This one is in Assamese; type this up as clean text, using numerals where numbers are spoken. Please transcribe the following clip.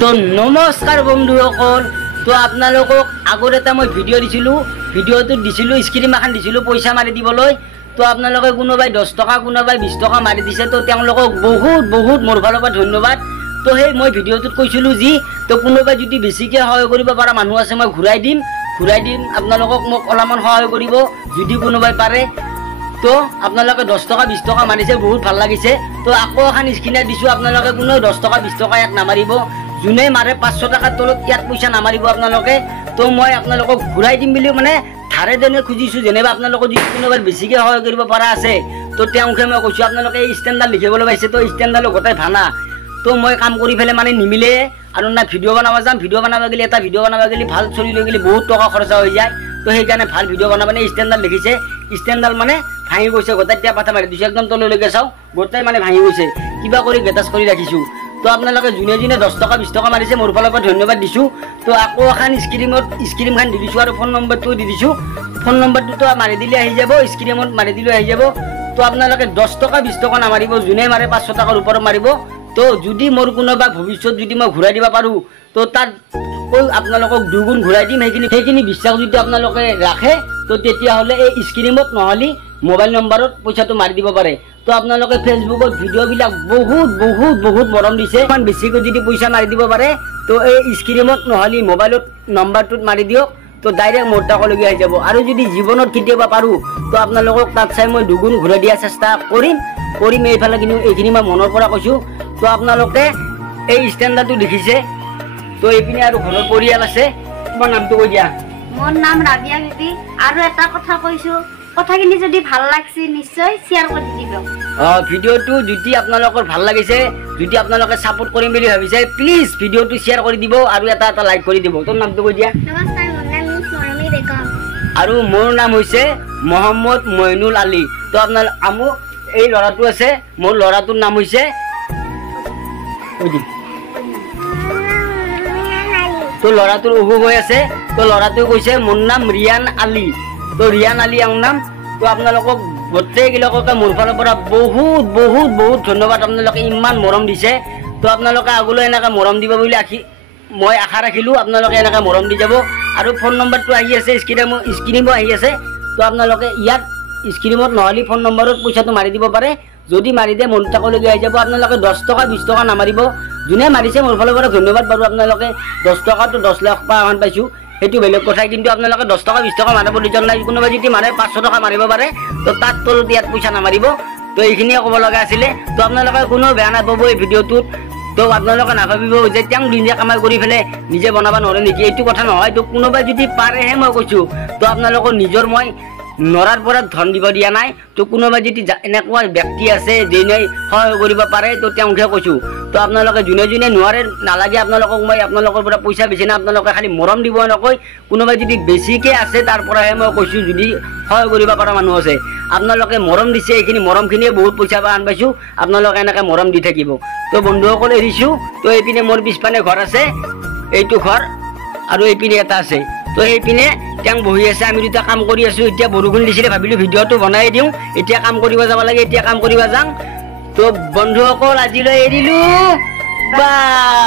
তো নমস্কাৰ বন্ধুসকল, তো আপোনালোকক আগত এটা মই ভিডিঅ' দিছিলোঁ, ভিডিঅ'টোত দিছিলোঁ স্ক্ৰীম এখন দিছিলোঁ পইচা মাৰি দিবলৈ। তো আপোনালোকে কোনোবাই 10 টকা কোনোবাই 20 টকা মাৰি দিছে, তো তেওঁলোকক বহুত বহুত মোৰ ফালৰ পৰা ধন্যবাদ। তো সেই মই ভিডিঅ'টোত কৈছিলোঁ যি তো কোনোবাই যদি বেছিকৈ সহায় কৰিব পৰা মানুহ আছে মই ঘূৰাই দিম আপোনালোকক, মোক অলপমান সহায় কৰিব যদি কোনোবাই পাৰে। তো আপোনালোকে 10 টকা 20 টকা মাৰিছে, বহুত ভাল লাগিছে। তো আকৌ এখন স্ক্ৰীনাৰ দিছোঁ, আপোনালোকে কোনো 10 টকা 20 টকা ইয়াত নামাৰিব, যোনে মাৰে 500 টকাৰ তলত ইয়াত পইচা নামাৰিব আপোনালোকে। তো মই আপোনালোকক ঘূৰাই দিম বুলি মানে ধাৰে দেনে খুজিছোঁ। যেনিবা আপোনালোকক যদি কোনোবাই বেছিকৈ সহায় কৰিব পৰা আছে তো তেওঁকে মই কৈছোঁ, আপোনালোকে এই ষ্টেণ্ডাৰ্ড লিখিবলৈ পাইছে, তো ষ্টেণ্ডাৰ্ডো গোটেই ভানা। তো মই কাম কৰি পেলাই মানে নিমিলে আৰু না ভিডিঅ' বনাব যাম, ভিডিঅ' বনাব গ'লে এটা ভিডিঅ' বনাব গ'লে ভাল চলি লৈ গ'লে বহুত টকা খৰচা হৈ যায়। তো সেইকাৰণে ভাল ভিডিঅ' বনাব মানে ষ্টেণ্ডাৰ্ড লিখিছে, ষ্টেণ্ডাৰ্ড মানে ভাঙি গৈছে, গোটেই টিয়া পাঠা মাৰি দিছোঁ, একদম তললৈকে চাওঁ গোটেই মানে ভাঙি গৈছে, কিবা কৰি গেটাচ কৰি ৰাখিছোঁ। তো আপোনালোকে যোনে যোনে 10 টকা 20 টকা মাৰিছে মোৰ ফালৰ পৰা ধন্যবাদ দিছোঁ। তো আকৌ এখন স্ক্ৰীমখন দি দিছোঁ আৰু ফোন নম্বৰটো দি দিছোঁ। ফোন নম্বৰটোতো মাৰি দিলে আহি যাব, স্ক্ৰীমত মাৰি দিলে আহি যাব। তো আপোনালোকে 10 টকা 20 টকা নামাৰিব, যোনে মাৰে 500 টকাৰ ওপৰত মাৰিব। তো যদি মোৰ কোনোবা ভৱিষ্যত যদি মই ঘূৰাই দিব পাৰোঁ তো তাত আপোনালোকক দুগুণ ঘূৰাই দিম। সেইখিনি বিশ্বাস যদি আপোনালোকে ৰাখে তো তেতিয়াহ'লে এই স্ক্ৰীমত নহ'লে মোবাইল নম্বৰত পইচাটো মাৰি দিব পাৰে। তো আপোনালোকে ফেচবুকত ভিডিঅ'বিলাক বহুত বহুত বহুত মৰম দিছে, ইমান বেছিকৈ যদি পইচা মাৰি দিব পাৰে তো এই স্ক্ৰীমত নহ'লে মোবাইলত নম্বৰটোত মাৰি দিয়ক, তো ডাইৰেক্ট মোৰ তাকলৈকে আহি যাব। আৰু যদি জীৱনত কেতিয়াবা পাৰোঁ তো আপোনালোকক তাত চাই মই দুগুণ ঘূৰাই দিয়াৰ চেষ্টা কৰিম। এইফালে কিন্তু এইখিনি মই মনৰ পৰা কৈছোঁ। তো আপোনালোকে এই ষ্টেণ্ডাৰ্ডটো দেখিছে, তো এইপিনে আৰু ঘৰৰ পৰিয়াল আছে। তোমাৰ নামটো কৈ দিয়া। মোৰ নাম ৰাবিয়া বিবি। আৰু এটা কথা কৈছোঁ, কথাখিনি যদি ভাল লাগছে নিশ্চয় শ্বেয়াৰ কৰি দিব। ভিডিঅ'টো যদি আপোনালোকৰ ভাল লাগিছে, যদি আপোনালোকে ছাপোৰ্ট কৰিম বুলি ভাবিছে, প্লিজ ভিডিঅ'টো শ্বেয়াৰ কৰি দিব আৰু এটা লাইক কৰি দিব। তোৰ নামটো কৈ দিয়া। নমস্কাৰ, মোৰ নাম মৰমী বেগম। আৰু মোৰ নাম হৈছে মহম্মদ মইনুল আলী। তো আপোনাৰ আমু এই ল'ৰাটো আছে, মোৰ ল'ৰাটোৰ নাম হৈছে তো ল'ৰাটোৰ অসুখ হৈ আছে, তো ল'ৰাটোৱে কৈছে মোৰ নাম ৰিয়ান আলী। তো ৰিয়ান আলী মোৰ নাম। তো আপোনালোকক গোটেইবিলাককে মোৰ ফালৰ পৰা বহুত বহুত বহুত ধন্যবাদ। আপোনালোকে ইমান মৰম দিছে, তো আপোনালোকে আগলৈ এনেকৈ মৰম দিব বুলি মই আশা ৰাখিলোঁ। আপোনালোকে এনেকৈ মৰম দি যাব। আৰু ফোন নম্বৰটো আহি আছে, স্ক্ৰীমো আহি আছে। তো আপোনালোকে ইয়াত স্ক্ৰীমত নহ'লে ফোন নম্বৰত পইচাটো মাৰি দিব পাৰে, যদি মাৰি দিয়ে মোৰ তাকলৈকে আহি যাব। আপোনালোকে 10 টকা 20 টকা নামাৰিব, যোনে মাৰিছে মোৰ ফালৰ পৰা ধন্যবাদ বাৰু। আপোনালোকে 10 টকাটো 10 লাখ এখন পাইছোঁ, সেইটো বেলেগ কথা। কিন্তু আপোনালোকে 10 টকা 20 টকা মাৰিব প্ৰয়োজন নাই। কোনোবাই যদি মাৰে 500 টকা মাৰিব পাৰে, তো তাত তলত ইয়াত পইচা নামাৰিব। তো এইখিনিয়ে ক'ব লগা আছিলে। তো আপোনালোকে কোনো বেয়া নাপাব এই ভিডিঅ'টোত। তো আপোনালোকে নাভাবিব যে তেওঁ নিজে কামাই কৰি পেলাই নিজে বনাব নোৱাৰে নেকি, এইটো কথা নহয়। তো কোনোবাই যদি পাৰেহে মই কৈছোঁ। তো আপোনালোকৰ নিজৰ মই নৰাৰ পৰা ধন দিব দিয়া নাই। তো কোনোবাই যদি এনেকুৱা ব্যক্তি আছে যোনে সহায় কৰিব পাৰে তো তেওঁকহে কৈছোঁ। তো আপোনালোকে যোনে যোনে নোৱাৰে নালাগে, আপোনালোকক মই আপোনালোকৰ পৰা পইচা বেছি নাই, আপোনালোকে খালি মৰম দিব নকয়। কোনোবাই যদি বেছিকৈ আছে তাৰ পৰাহে মই কৈছোঁ, যদি সহায় কৰিব পৰা মানুহ আছে। আপোনালোকে মৰম দিছে, এইখিনি মৰমখিনিয়ে বহুত পইচা আন পাইছোঁ। আপোনালোকে এনেকৈ মৰম দি থাকিব। তো বন্ধুসকল এৰিছোঁ। তো এইপিনে মোৰ পিছপানে ঘৰ আছে, এইটো ঘৰ আৰু এইপিনে এটা আছে। তো এইপিনে তেওঁ বহি আছে, আমি দুটা কাম কৰি আছোঁ। এতিয়া বৰষুণ দিছিলে, ভাবিলোঁ ভিডিঅ'টো বনাই দিওঁ, এতিয়া কাম কৰিব যাব লাগে, এতিয়া কাম কৰিব যাওঁ। তো বন্ধুসকল আজিলৈ এৰিলোঁ, বাই।